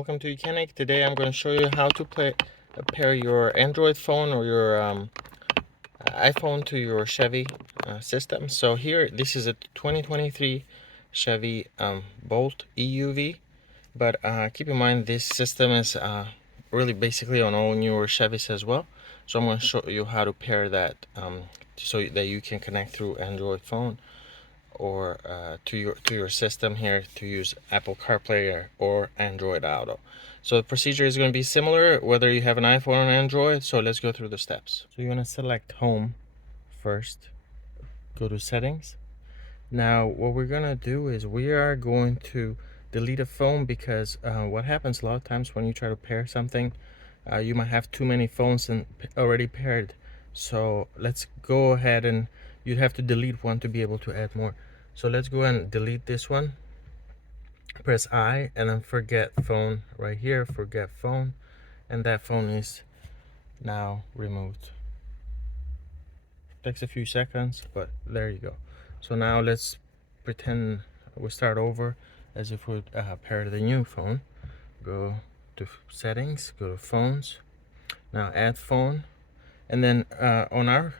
Welcome to Mechanic. Today I'm going to show you how to pair your Android phone or your iPhone to your Chevy system. So here, this is a 2023 Chevy Bolt EUV, but keep in mind this system is really basically on all newer Chevys as well. So I'm going to show you how to pair that so that you can connect through Android phone or to your system here to use Apple CarPlay or Android Auto. So the procedure is going to be similar whether you have an iPhone or Android. So let's go through the steps. So you want to select Home first, go to Settings. Now what we're going to do is we are going to delete a phone because what happens a lot of times when you try to pair something, you might have too many phones and already paired. So let's go ahead and you'd have to delete one to be able to add more. So let's go and delete this one. Press I and then forget phone right here, forget phone, and that phone is now removed. Takes a few seconds, but there you go. So now let's pretend we start over as if we pair the new phone. Go to settings, go to phones, now add phone, and then on our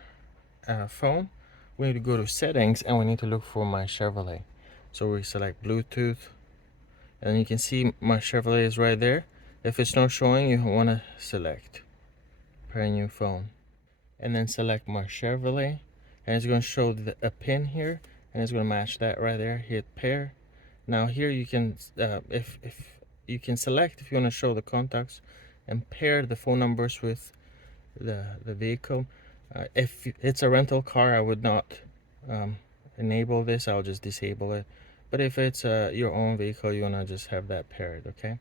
phone we need to go to settings and we need to look for my Chevrolet. So we select Bluetooth, and you can see my Chevrolet is right there. If it's not showing, you want to select pair new phone and then select my Chevrolet, and it's going to show a pin here and it's going to match that right there. Hit pair. Now here you can if you can select if you want to show the contacts and pair the phone numbers with the vehicle. If it's a rental car, I would not enable this. I'll just disable it. But if it's your own vehicle, you want to just have that paired, okay?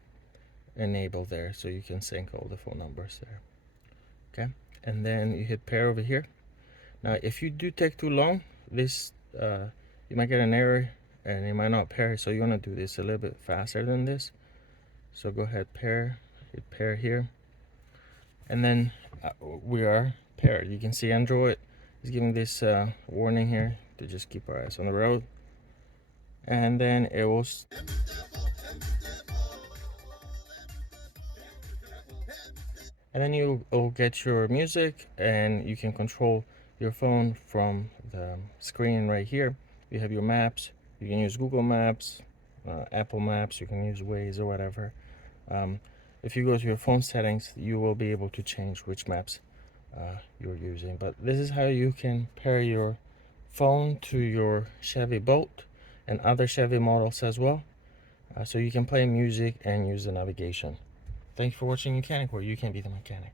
Enable there so you can sync all the phone numbers there, okay? And then you hit pair over here. Now if you do take too long, this you might get an error and it might not pair, so you want to do this a little bit faster than this. So go ahead, pair, hit pair here, and then we are paired. You can see Android is giving this warning here to just keep our eyes on the road, and then it will and then you'll get your music, and you can control your phone from the screen right here. You have your maps. You can use Google Maps, Apple Maps, you can use Waze or whatever. If you go to your phone settings, you will be able to change which maps you're using. But this is how you can pair your phone to your Chevy Bolt and other Chevy models as well, so you can play music and use the navigation. Thanks for watching Mechanic, where you can be the mechanic.